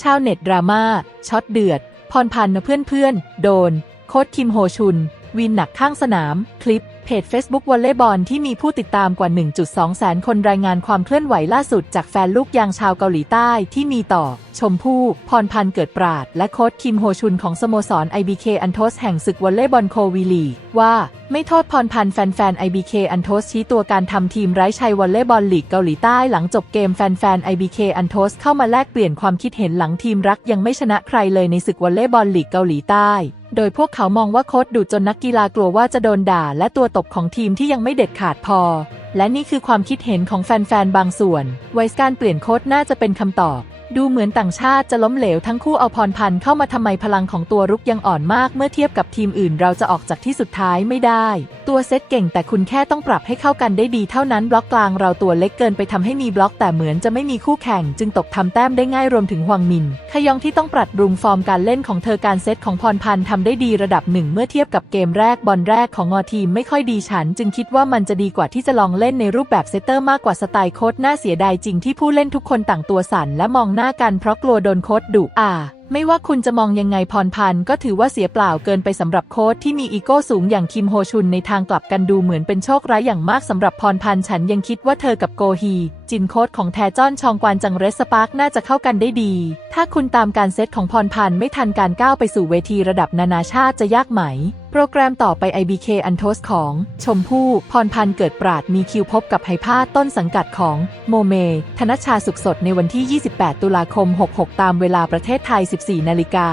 ชาวเน็ตดราม่าช็อตเดือด พรพันธ์เพื่อนๆ โดน โค้ชคิมโฮชุน วินหนักข้างสนาม คลิป เพจ Facebook วอลเลย์บอลที่มีผู้ติดตามกว่า 1.2 แสนคนรายงานความเคลื่อนไหวล่าสุดจากแฟนลูกยางชาวเกาหลีใต้ที่มีต่อ ชมพู่ พรพันธ์เกิดปราด และโค้ชคิมโฮชุนของสโมสร IBK อันโทสแห่งศึกวอลเลย์บอลโควีลีว่าไม่โทษพรพันธ์แฟนๆ IBK อันโทสชี้ตัวการทำทีมไร้ชัยวอลเลย์บอลลีกเกาหลีใต้หลังจบเกมแฟนๆ IBK อันโทสเข้ามาแลกเปลี่ยนความคิดเห็นหลังทีมรักยังไม่ชนะใครเลยในศึกวอลเลย์บอลลีกเกาหลีใต้ โดยพวกเขามองว่าโค้ชดุจนนักกีฬากลัวว่าจะโดนด่า และตัวตบของทีมที่ยังไม่เด็ดขาดพอ และนี่คือความคิดเห็นของแฟนๆ บางส่วน ไวส์การเปลี่ยนโค้ชน่าจะเป็นคำตอบ ดูเหมือนต่างชาติจะล้มเหลวทั้งคู่เอาพรพันธ์เข้ามาทำไมพลังของตัวรุกยังอ่อนมากเมื่อเทียบกับทีมอื่นเราจะออกจากที่สุดท้ายไม่ได้ ตัวเซตเก่งแต่คุณแค่ต้องปรับให้เข้ากันได้ดีเท่านั้นบล็อกกลางเราตัวเล็กเกินไปทำให้มีบล็อกแต่เหมือนจะไม่มีคู่แข่ง จึงตกทำแต้มได้ง่ายรวมถึงฮวงมินขยองที่ต้องปรับปรุงฟอร์มการเล่นของเธอการเซตของพรพันธ์ทำได้ดีระดับหนึ่งเมื่อเทียบกับเกมแรกบอลแรกของงอทีมไม่ค่อยดีฉัน จึงคิดว่ามันจะดีกว่าที่จะลองเล่นในรูปแบบเซตเตอร์มากกว่าสไตล์โค้ดน่าเสียดายจริงที่ผู้เล่นทุกคนต่างตัวสั่นและมองหน้ากันเพราะกลัวโดนโค้ดดุอ่า ไม่ว่าคุณจะมองยังไงพรพันธ์ก็ถือว่าเสียเปล่าเกินไปสำหรับโค้ชที่มีอีโก้สูงอย่างคิมโฮชุนในทางกลับกันดูเหมือนเป็นโชคร้ายอย่างมากสำหรับพรพันธ์ฉันยังคิดว่าเธอกับโกฮี จินโค้ชของแทจอนชองกวานจังเรสสปาร์กน่าจะเข้ากันได้ดี ถ้าคุณตามการเซตของพรพันธ์ไม่ทันการก้าวไปสู่เวทีระดับนานาชาติจะยากไหม โปรแกรมต่อไป IBK อันโทสของ ชมพู่ พรพันธ์เกิดปราดมีคิวพบกับไฮพาต้นสังกัดของ โมเม ธนชชาสุขสดในวันที่ 28 ตุลาคม 66 ตามเวลาประเทศไทย 14 นาฬิกา